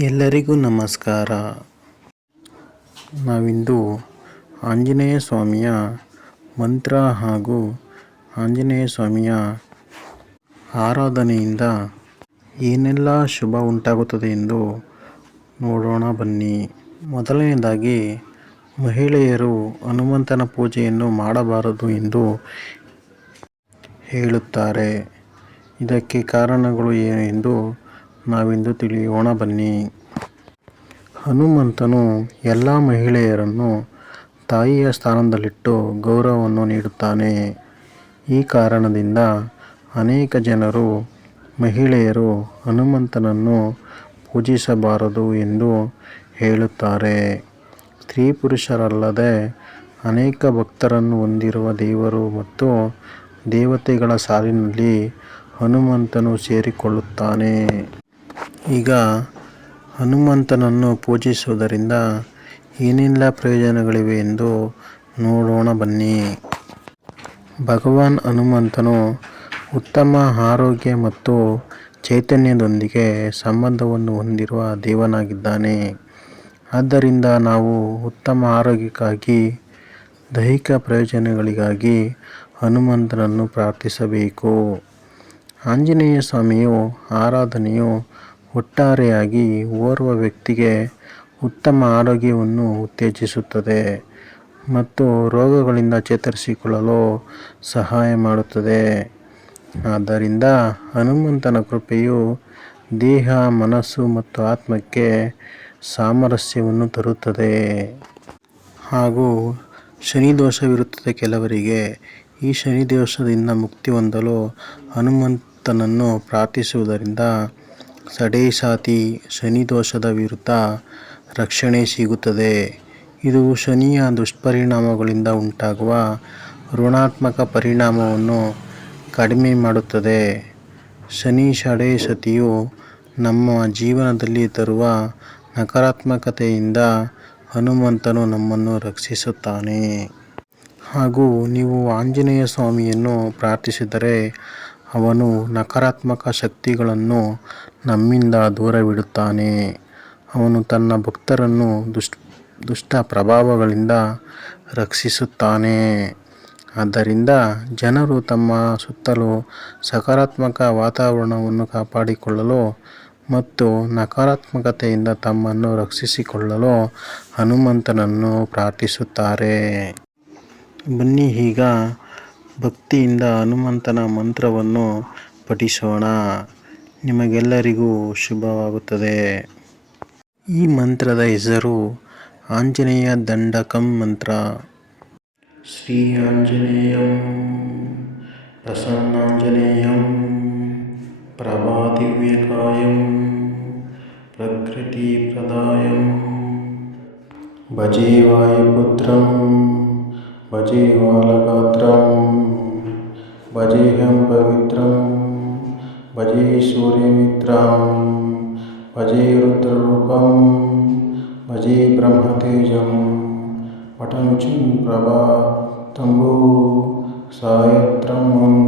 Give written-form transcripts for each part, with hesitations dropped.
ಎಲ್ಲರಿಗೂ ನಮಸ್ಕಾರ. ನಾವಿಂದು ಆಂಜನೇಯ ಸ್ವಾಮಿಯ ಮಂತ್ರ ಹಾಗೂ ಆಂಜನೇಯ ಸ್ವಾಮಿಯ ಆರಾಧನೆಯಿಂದ ಏನೆಲ್ಲ ಶುಭ ಉಂಟಾಗುತ್ತದೆ ಎಂದು ನೋಡೋಣ ಬನ್ನಿ. ಮೊದಲನೆಯದಾಗಿ, ಮಹಿಳೆಯರು ಹನುಮಂತನ ಪೂಜೆಯನ್ನು ಮಾಡಬಾರದು ಎಂದು ಹೇಳುತ್ತಾರೆ. ಇದಕ್ಕೆ ಕಾರಣಗಳು ಏನು ಎಂದು ನಾವಿಂದು ತಿಳಿಯೋಣ ಬನ್ನಿ. ಹನುಮಂತನು ಎಲ್ಲ ಮಹಿಳೆಯರನ್ನು ತಾಯಿಯ ಸ್ಥಾನದಲ್ಲಿಟ್ಟು ಗೌರವವನ್ನು ನೀಡುತ್ತಾನೆ. ಈ ಕಾರಣದಿಂದ ಅನೇಕ ಜನರು ಮಹಿಳೆಯರು ಹನುಮಂತನನ್ನು ಪೂಜಿಸಬಾರದು ಎಂದು ಹೇಳುತ್ತಾರೆ. ಸ್ತ್ರೀ ಪುರುಷರಲ್ಲದೆ ಅನೇಕ ಭಕ್ತರನ್ನು ಹೊಂದಿರುವ ದೇವರು ಮತ್ತು ದೇವತೆಗಳ ಸಾಲಿನಲ್ಲಿ ಹನುಮಂತನು ಸೇರಿಕೊಳ್ಳುತ್ತಾನೆ. ಈಗ ಹನುಮಂತನನ್ನು ಪೂಜಿಸುವುದರಿಂದ ಏನೆಲ್ಲ ಪ್ರಯೋಜನಗಳಿವೆ ಎಂದು ನೋಡೋಣ ಬನ್ನಿ. ಭಗವಾನ್ ಹನುಮಂತನು ಉತ್ತಮ ಆರೋಗ್ಯ ಮತ್ತು ಚೈತನ್ಯದೊಂದಿಗೆ ಸಂಬಂಧವನ್ನು ಹೊಂದಿರುವ ದೇವನಾಗಿದ್ದಾನೆ. ಆದ್ದರಿಂದ ನಾವು ಉತ್ತಮ ಆರೋಗ್ಯಕ್ಕಾಗಿ, ದೈಹಿಕ ಪ್ರಯೋಜನಗಳಿಗಾಗಿ ಹನುಮಂತನನ್ನು ಪ್ರಾರ್ಥಿಸಬೇಕು. ಆಂಜನೇಯ ಸ್ವಾಮಿಯ ಆರಾಧನೆಯು ಒಟ್ಟಾರೆಯಾಗಿ ಓರ್ವ ವ್ಯಕ್ತಿಗೆ ಉತ್ತಮ ಆರೋಗ್ಯವನ್ನು ಉತ್ತೇಜಿಸುತ್ತದೆ ಮತ್ತು ರೋಗಗಳಿಂದ ಚೇತರಿಸಿಕೊಳ್ಳಲು ಸಹಾಯ ಮಾಡುತ್ತದೆ. ಆದ್ದರಿಂದ ಹನುಮಂತನ ಕೃಪೆಯು ದೇಹ, ಮನಸ್ಸು ಮತ್ತು ಆತ್ಮಕ್ಕೆ ಸಾಮರಸ್ಯವನ್ನು ತರುತ್ತದೆ. ಹಾಗೂ ಶನಿದೋಷವಿರುತ್ತದೆ ಕೆಲವರಿಗೆ. ಈ ಶನಿದೋಷದಿಂದ ಮುಕ್ತಿ ಹೊಂದಲು ಹನುಮಂತನನ್ನು ಪ್ರಾರ್ಥಿಸುವುದರಿಂದ ಸಡೇಸಾತಿ ಶನಿದೋಷದ ವಿರುದ್ಧ ರಕ್ಷಣೆ ಸಿಗುತ್ತದೆ. ಇದು ಶನಿಯ ದುಷ್ಪರಿಣಾಮಗಳಿಂದ ಉಂಟಾಗುವ ಋಣಾತ್ಮಕ ಪರಿಣಾಮವನ್ನು ಕಡಿಮೆ ಮಾಡುತ್ತದೆ. ಶನಿ ಷಡೇಷತಿಯು ನಮ್ಮ ಜೀವನದಲ್ಲಿ ತರುವ ನಕಾರಾತ್ಮಕತೆಯಿಂದ ಹನುಮಂತನು ನಮ್ಮನ್ನು ರಕ್ಷಿಸುತ್ತಾನೆ. ಹಾಗೂ ನೀವು ಆಂಜನೇಯ ಸ್ವಾಮಿಯನ್ನು ಪ್ರಾರ್ಥಿಸಿದರೆ ಅವನು ನಕಾರಾತ್ಮಕ ಶಕ್ತಿಗಳನ್ನು ನಮ್ಮಿಂದ ದೂರವಿಡುತ್ತಾನೆ. ಅವನು ತನ್ನ ಭಕ್ತರನ್ನು ದುಷ್ಟ ಪ್ರಭಾವಗಳಿಂದ ರಕ್ಷಿಸುತ್ತಾನೆ. ಆದ್ದರಿಂದ ಜನರು ತಮ್ಮ ಸುತ್ತಲೂ ಸಕಾರಾತ್ಮಕ ವಾತಾವರಣವನ್ನು ಕಾಪಾಡಿಕೊಳ್ಳಲು ಮತ್ತು ನಕಾರಾತ್ಮಕತೆಯಿಂದ ತಮ್ಮನ್ನು ರಕ್ಷಿಸಿಕೊಳ್ಳಲು ಹನುಮಂತನನ್ನು ಪ್ರಾರ್ಥಿಸುತ್ತಾರೆ. ಬನ್ನಿ ಈಗ ಭಕ್ತಿಯಿಂದ ಹನುಮಂತನ ಮಂತ್ರವನ್ನು ಪಠಿಸೋಣ. ನಿಮಗೆಲ್ಲರಿಗೂ ಶುಭವಾಗುತ್ತದೆ. ಈ ಮಂತ್ರದ ಹೆಸರು ಆಂಜನೇಯ ದಂಡಕಂ ಮಂತ್ರ. ಶ್ರೀ ಆಂಜನೇಯಂ ಪ್ರಸನ್ನಾಂಜನೇಯಂ ಪ್ರಭಾದಿವ್ಯಕಾಯಂ ಪ್ರಕೃತಿಪ್ರದಾಯಂ ಭಜೆ ವಾಯುಪುತ್ರಂ ಭಜೆ ಬಾಲಗಾತ್ರಂ ಭಜೇಹಂ ಪವಿತ್ರಂ ಭಜೆ ಸೂರ್ಯಮಿತ್ರಂ ಭಜೆ ರುದ್ರರೂಪಂ ಭಜೆ ಬ್ರಹ್ಮತೇಜಂ ಪಟಂಚಂ ಪ್ರಭಾತಂಬೋ ಸಾಯತ್ರಂ ಮುನ್.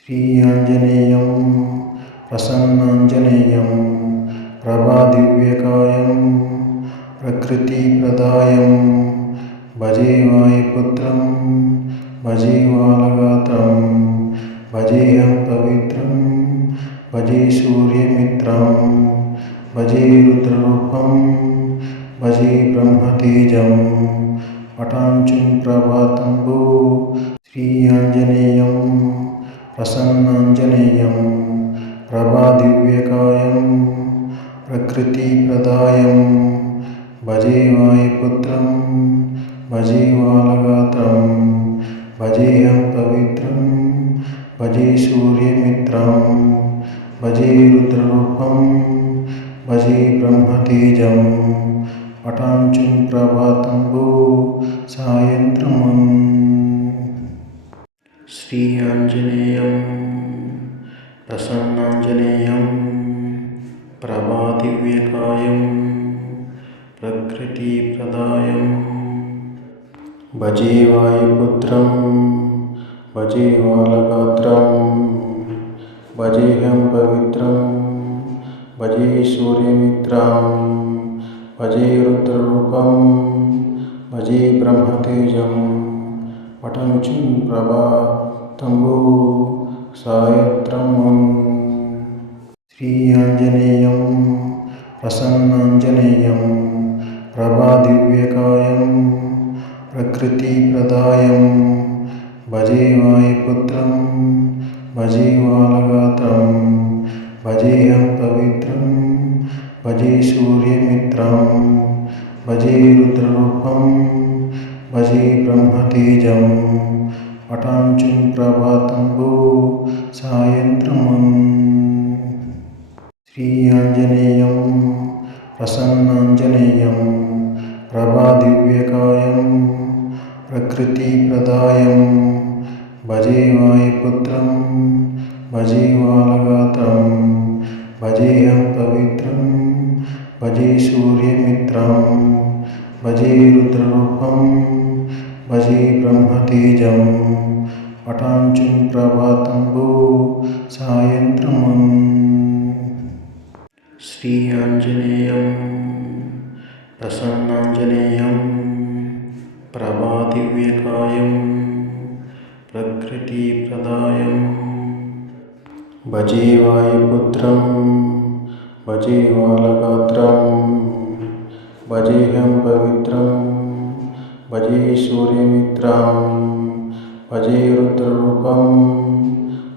ಶ್ರೀ ಆಂಜನೇಯಂ ಪ್ರಸನ್ನಾಂಜನೇಯಂ ಪ್ರಭಾದಿವ್ಯಕಾಯಂ ಪ್ರಕೃತಿಪ್ರದಾಯಂ ಭಜೆ ವಾಯುಪುತ್ರಂ ಭಜೆ ಬಾಲಗಾತ್ರಂ ಭಜೇಹಂ ಪವಿತ್ರಂ ಭಜೆ ಸೂರ್ಯಮಿತ್ರಂ ಭಜೆ ರುದ್ರರೂಪಂ ಭಜೆ ಬ್ರಹ್ಮತೇಜಂ ಪಟಾಂಚುಂ ಪ್ರಭಾತಂಬೋ. ಶ್ರೀ ಆಂಜನೇಯಂ ಪ್ರಸನ್ನಾಂಜನೇಯಂ ಪ್ರಭಾದಿವ್ಯಕಾಯಂ ಪ್ರಕೃತಿಪ್ರದಾಯಂ ಭಜೆ ವಾಯುಪುತ್ರಂ ಭಜೆ ಬಾಲಗಾತ್ರಂ ಭಜೇಹಂ ಪವಿತ್ರಂ ಭಜೆ ಸೂರ್ಯಮಿತ್ರಂ ಭಜೆ ರುದ್ರರೂಪಂ ಭಜೆ ಬ್ರಹ್ಮತೇಜಂ ಪಟಾಂಚುಂ ಪ್ರಭಾತಂಬೋ ಸಾಯಂತ್ರಂ ಮುನ್. ಶ್ರೀ ಆಂಜನೇಯಂ ಪ್ರಸನ್ನಾಂಜನೇಯಂ ಪ್ರಭಾದಿವ್ಯಕಾಯಂ ಪ್ರಕೃತಿಪ್ರದಾಯಂ ಭಜೆ ವಾಯುಪುತ್ರಂ ಭಜೆ ಬಾಲಗಾತ್ರಂ ಭಜೇಹಂ ಪವಿತ್ರಂ भजे सूर्यमित्रं भजे रुद्ररूपं भजे ब्रह्मतेजं वटञ्चं प्रभातम्बु सायत्रम् श्रीआञ्जनेयं प्रसन्नाञ्जनेयं प्रभादिव्यकायं प्रकृतिप्रदायं भजे वायुपुत्रं भजे बालगात्रं भजेऽहं पवित्रं भजे सूर्यमित्रं भजे रुद्ररूपं भजे ब्रह्मतेजं वटाञ्चं प्रभातम्बु सायन्त्रम् श्रीआञ्जनेयं प्रसन्नाञ्जनेयं प्रभादिव्यकायं प्रकृतिप्रदायं भजे वायुपुत्रं भजे बालगात्रं भजेऽहं पवित्रं भजे सूर्यमित्रं भजे रुद्ररूपं भजे ब्रह्मतेजं वटाञ्चं प्रभातम्बु सायन्त्रम् श्रीआञ्जनेयं प्रसन्नाञ्जनेयं प्रभादिव्यकायं प्रकृतिप्रदायं भजे वायुपुत्रं भजे बालगात्रं भजेऽहं पवित्रं भजे सूर्यमित्रं भजे रुद्ररूपं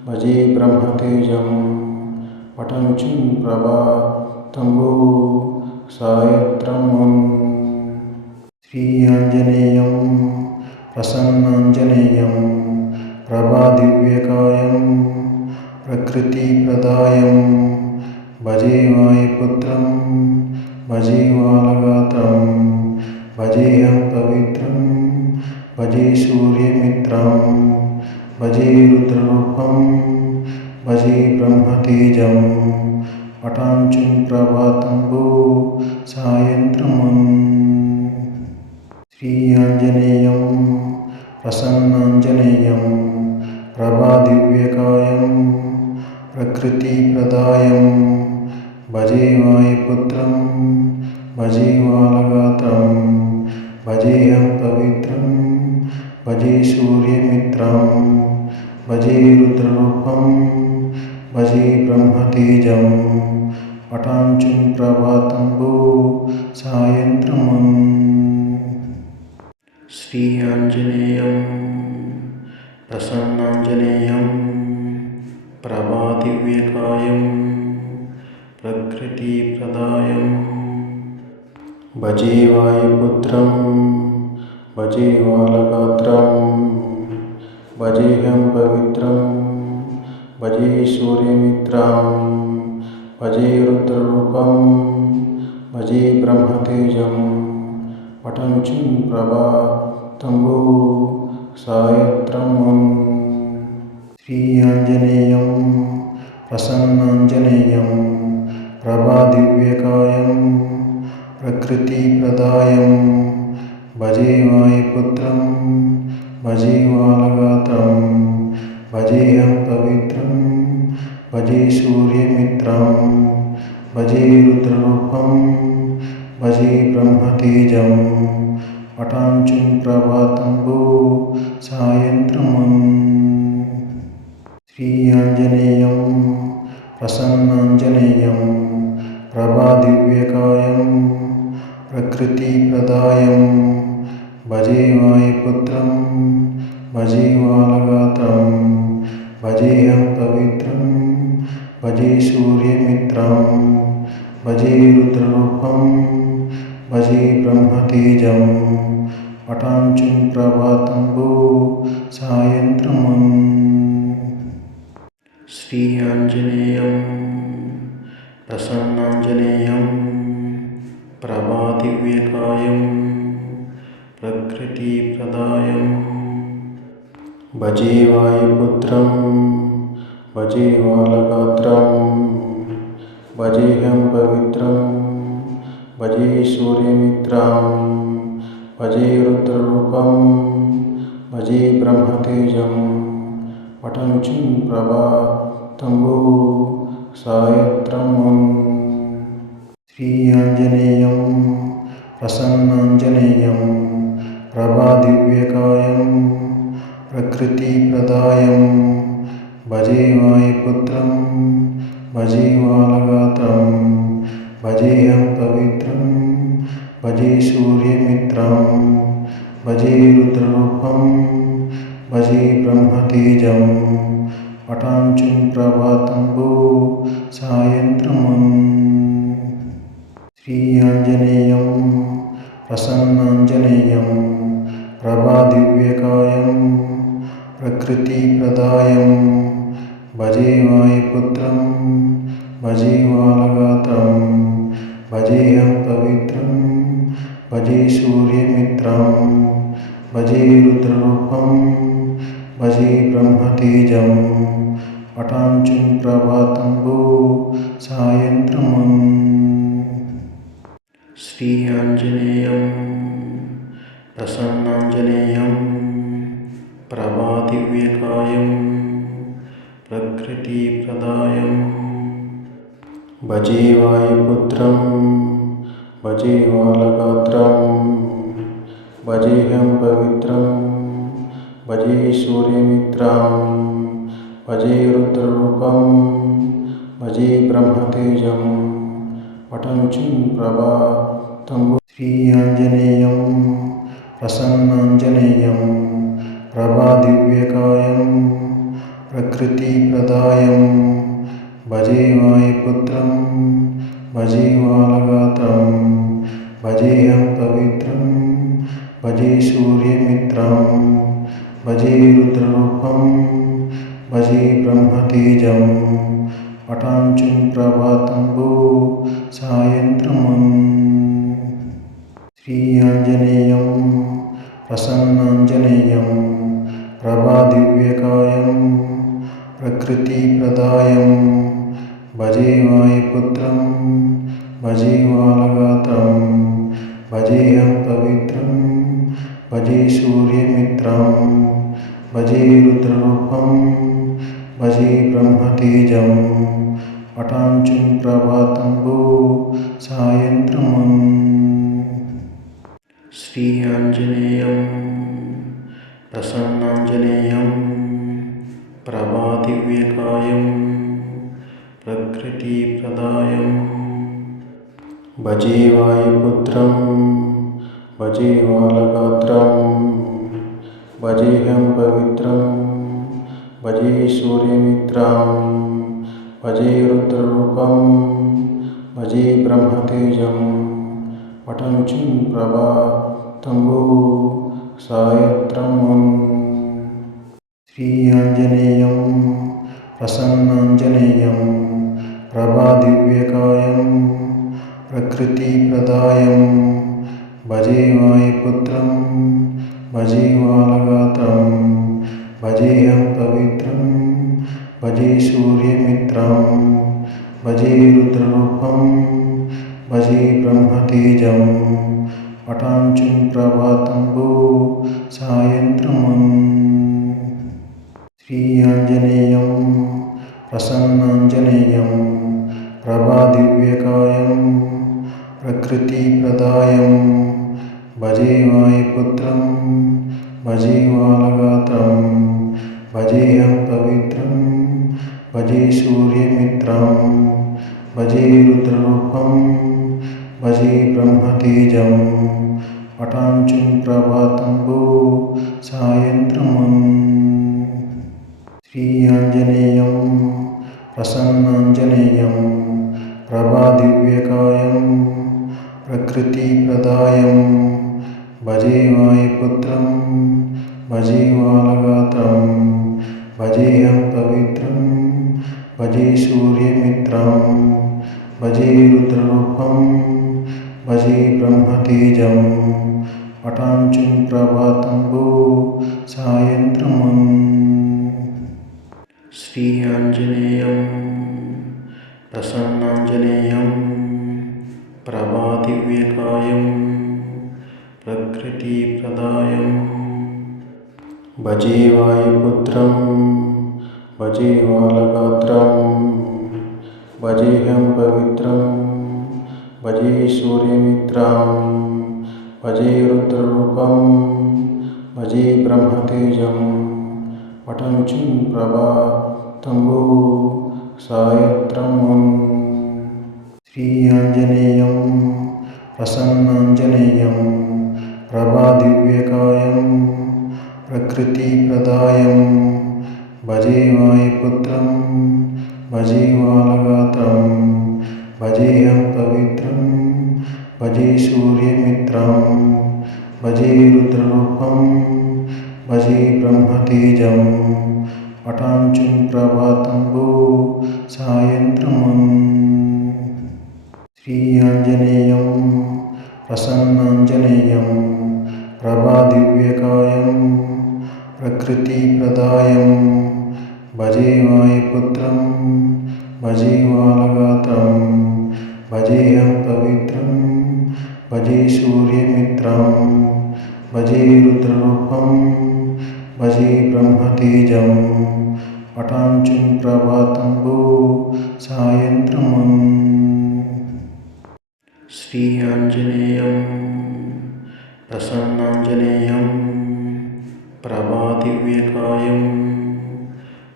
भजे ब्रह्मतेजं वटञ्चं प्रभातम्बु सायत्रम् श्रीआञ्जनेयं प्रसन्नाञ्जनेयं प्रभादिव्यकायं प्रकृतिप्रदायं भजे वायुपुत्रं भजे बालगात्रं भजेऽहं पवित्रं भजे सूर्यमित्रं भजे रुद्ररूपं भजे ब्रह्मतेजं वटाञ्चं प्रभातम्बु सायन्त्रम् श्रीआञ्जनेयं प्रसन्नाञ्जनेयं प्रभादिव्यकायं प्रकृतिप्रदायं भजे वायुपुत्रं भजे बालगात्रं भजेऽहं पवित्रं भजे सूर्यमित्रं भजे रुद्ररूपं भजे ब्रह्मतेजं वटाञ्चं प्रभातम्बु सायन्त्रम् श्रीआञ्जनेयं प्रसन्नाञ्जनेयं प्रभादिव्यकायं प्रकृतिप्रदायं भजे वायुपुत्रं भजे बालगात्रं भजेऽहं पवित्रं भजे सूर्यमित्रं भजे रुद्ररूपं भजे ब्रह्मतेजं वटञ्चं प्रभातम्बु सायत्रम् श्रीआञ्जनेयं प्रसन्नाञ्जनेयं प्रभादिव्यकायं प्रकृतिप्रदायं भजे वायुपुत्रं भजे बालगात्रं भजेऽहं पवित्रं भजे सूर्यमित्रं भजे रुद्ररूपं भजे ब्रह्मतेजं वटाञ्चं प्रभातम्बु सायन्त्रम् श्रीआञ्जनेयं प्रसन्नाञ्जनेयं प्रभादिव्यकायं प्रकृतिप्रदायं भजे वायुपुत्रं भजे बालगात्रं भजेऽहं पवित्रं भजे सूर्यमित्रं भजे रुद्ररूपं भजे ब्रह्मतेजं वटाञ्चं प्रभातम्बु सायन्त्रम् श्रीआञ्जनेयं प्रसन्नाञ्जनेयं प्रभादिव्यकायं प्रकृतिप्रदायं भजे वायुपुत्रं भजे बालगात्रं भजेऽहं पवित्रं भजे सूर्यमित्रं भजे रुद्ररूपं भजे ब्रह्मतेजं वटञ्चं प्रभातम्बु सायत्रम् श्रीयाञ्जनेयं प्रसन्नाञ्जनेयं प्रभादिव्यकायं प्रकृतिप्रदायं भजे वायुपुत्रं भजे बालगात्रं भजेऽहं पवित्रं भजे सूर्यमित्रं भजे रुद्ररूपं भजे ब्रह्मतेजं पटाञ्चुं प्रभातम्बो सायन्त्रमम् श्रीयाञ्जनेयं प्रसन्नाञ्जनेयं प्रभादिव्यकायं प्रकृतिप्रदायं भजे वायुपुत्रं भजे बालगात्रं भजेऽहं पवित्रं भजे सूर्यमित्रं भजे रुद्ररूपं भजे ब्रह्मतेजं पटाञ्चुं प्रभातम्बो सायन्त्रमम् श्रीयाञ्जनेयं प्रसन्नाञ्जनेयं प्रभादिव्यकायं प्रकृतिप्रदायं भजे वायुपुत्रं भजे बालगात्रं भजेऽहं पवित्रं भजे सूर्यमित्रं भजे रुद्ररूपं भजे ब्रह्मतेजं पटाञ्चुं प्रभातम्बो श्रीयाञ्जनेयं प्रसन्नाञ्जनेयं प्रभादिव्यकायं प्रकृतिप्रदायं भजे वायुपुत्रं भजे बालगात्रं भजेऽहं पवित्रं भजे सूर्यमित्रं भजे रुद्ररूपं भजे ब्रह्मतेजं पटाञ्चुं प्रभातम्बो सायन्त्रमम् श्रीयाञ्जनेयं प्रसन्नाञ्जनेयं प्रभादिव्यकायं प्रकृतिप्रदायं भजे वायुपुत्रं भजे बालगात्रं भजेऽहं पवित्रं भजे सूर्यमित्रं भजे रुद्ररूपं भजे ब्रह्मतेजं पटाञ्चुं प्रभातम्बो सायन्त्रमम् श्रीयाञ्जनेयं प्रसन्नाञ्जनेयं प्रभादिव्यकायं प्रकृतिप्रदायं भजे वायुपुत्रं भजे बालगात्रं भजेऽहं पवित्रं भजे सूर्यमित्रं भजे रुद्ररूपं भजे ब्रह्मतेजं पटाञ्चुं प्रभातम्बो सायन्त्रमम् श्रीयाञ्जनेयं प्रसन्नाञ्जनेयं प्रभादिव्यकायं प्रकृतिप्रदायं भजे वायुपुत्रं भजे बालगात्रं भजेऽहं पवित्रं भजे सूर्यमित्रं भजे रुद्ररूपं भजे ब्रह्मतेजं पटाञ्चुं प्रभातम्बो सायन्त्रमम् श्रीयाञ्जनेयं प्रसन्नाञ्जनेयं प्रभादिव्यकायं प्रकृतिप्रदायं भजे वायुपुत्रं भजे बालगात्रं भजेऽहं पवित्रं भजे सूर्यमित्रं भजे रुद्ररूपं भजे ब्रह्मतेजं पटाञ्चुं प्रभातम्बो सायन्त्रमम् श्रीयाञ्जनेयं प्रसन्नाञ्जनेयं प्रभादिव्यकायं प्रकृतिप्रदायं भजे वायुपुत्रं भजे बालगात्रं भजेऽहं पवित्रं भजे सूर्यमित्रं भजे रुद्ररूपं भजे ब्रह्मतेजं पटाञ्चुं प्रभातम्बो सायन्त्रमम् श्रीयाञ्जनेयं प्रसन्नाञ्जनेयं प्रभादिव्यकायं प्रकृतिप्रदायं भजे वायुपुत्रं भजे बालगात्रं भजेऽहं पवित्रं ಭಜೆ ಸೂರ್ಯಮಿತ್ರಂ ಭಜೆ ರುದ್ರರೂಪಂ ಭಜೆ ಬ್ರಹ್ಮತೇಜಂ ವಟಂಚಂ ಪ್ರಭಾತಂಬೋ ಸಾಯತ್ರಂ ಶ್ರೀ ಆಂಜನೇಯಂ ಪ್ರಸನ್ನಾಂಜನೇಯಂ ಪ್ರಭಾದಿವ್ಯಕಾಯಂ ಪ್ರಕೃತಿಪ್ರದಾಯಂ ಭಜೆ ವಾಯುಪುತ್ರಂ ಭಜೆ ಬಾಲಗಾತ್ರಂ ಭಜೇಹಂ ಪವಿತ್ರಂ ಭಜೆ ಸೂರ್ಯಮಿತ್ರಂ ಭಜೆ ರುದ್ರರೂಪಂ ಭಜೆ ಬ್ರಹ್ಮತೇಜಂ ವಟಾಂಚುಂ ಪ್ರಭಾತಂಬೋ ಸಾಯಂತ್ರಂ ಶ್ರೀ ಆಂಜನೇಯಂ ಪ್ರಸನ್ನಾಂಜನೇಯಂ ಪ್ರಭಾದಿವ್ಯಕಾಯಂ ಪ್ರಕೃತಿಪ್ರದಾಯಂ ಭಜೆ ವಾಯುಪುತ್ರಂ ಭಜೆ ಬಾಲಗಾತ್ರಂ ಭಜೇಹಂ ಪವಿತ್ರಂ ಭಜೆ ಸೂರ್ಯಮಿತ್ರಂ ಭಜೆ ರುದ್ರರೂಪಂ ಭಜೆ ಬ್ರಹ್ಮತೇಜಂ ವಟಾಂಚುಂ ಪ್ರಭಾತಂಬೋ ಸಾಯಂತ್ರಂ ಶ್ರೀ ಆಂಜನೇಯಂ ಪ್ರಸನ್ನಾಂಜನೇಯಂ ಪ್ರಭಾದಿವ್ಯಕಾಯಂ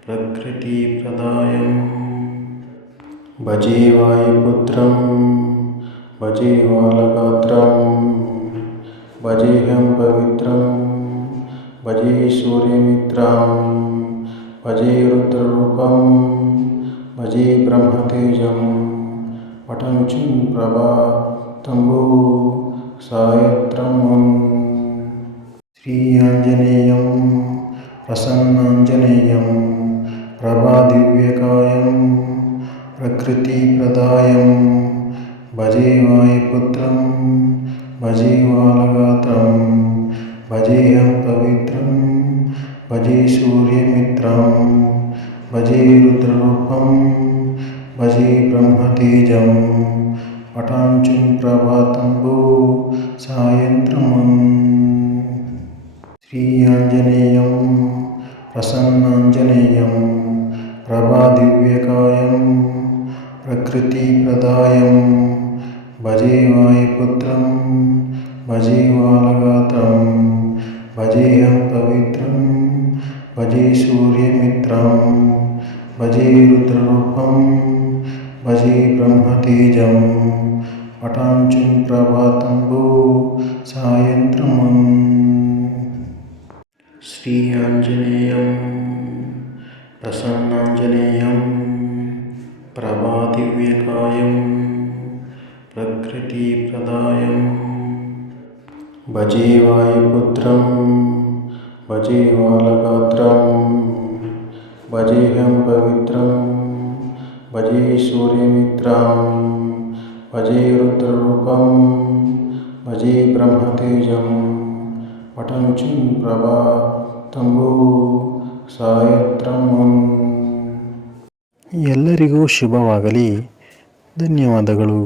ಪ್ರಕೃತಿಪ್ರದಾಯಂ ಭಜೆ ವಾಯುಪುತ್ರಂ ಭಜೆ ಬಾಲಗಾತ್ರಂ ಭಜೇಹಂ ಪವಿತ್ರಂ ಭಜೆ ಸೂರ್ಯಮಿತ್ರಂ ಭಜೆ ರುದ್ರರೂಪಂ ಭಜೆ ಬ್ರಹ್ಮತೇಜಂ ವಟಂಚಂ ಪ್ರಭಾತಂಬೋ ಸಾಯತ್ರಂ ಶ್ರೀ ಆಂಜನೇಯಂ ಪ್ರಸನ್ನಾಂಜನೇಯಂ ಪ್ರಭಾದಿವ್ಯಕಾಯಂ ಪ್ರಕೃತಿಪ್ರದಾಯಂ ಭಜೆ ವಾಯುಪುತ್ರಂ ಭಜೆ ಬಾಲಗಾತ್ರಂ ಭಜೇಹಂ ಪವಿತ್ರಂ ಭಜೆ ಸೂರ್ಯಮಿತ್ರಂ ಭಜೆ ರುದ್ರರೂಪಂ ಭಜೆ ಬ್ರಹ್ಮತೇಜಂ ವಟಾಂಚುಂ ಪ್ರಭಾತಂಬೋ ಸಾಯಂತ್ರಂ ಶ್ರೀ ಆಂಜನೇಯಂ ಪ್ರಸನ್ನಾಂಜನೇಯಂ ಪ್ರಭಾದಿವ್ಯಕಾಯಂ ಪ್ರಕೃತಿಪ್ರದಾಯಂ ಭಜೆ ವಾಯುಪುತ್ರಂ ಭಜೆ ಬಾಲಗಾತ್ರಂ ಭಜೇಹಂ ಪವಿತ್ರಂ ಭಜೆ ಸೂರ್ಯಮಿತ್ರಂ ಭಜೆ ರುದ್ರರೂಪಂ ಭಜೆ ಬ್ರಹ್ಮತೇಜಂ ವಟಾಂಚುಂ ಪ್ರಭಾತಂಬೋ ಸಾಯಂತ್ರಂ ಶ್ರೀ ಆಂಜನೇಯಂ ಪ್ರಸನ್ನಾಂಜನೇಯಂ ಪ್ರಭಾದಿವ್ಯಕಾಯಂ ಪ್ರಕೃತಿಪ್ರದಾಯಂ ಭಜೆ ವಾಯುಪುತ್ರಂ ಭಜೆ ಬಾಲಗಾತ್ರಂ ಭಜೇಹಂ ಪವಿತ್ರಂ ಭಜೆ ಸೂರ್ಯಮಿತ್ರಂ ಭಜೆ ರುದ್ರರೂಪಂ ಭಜೆ ಬ್ರಹ್ಮತೇಜಂ ವಟಂಚಂ ಪ್ರಭಾತಂಬೋ ಸಾಯತ್ರಂ ಎಲ್ಲರಿಗೂ ಶುಭವಾಗಲಿ. ಧನ್ಯವಾದಗಳು.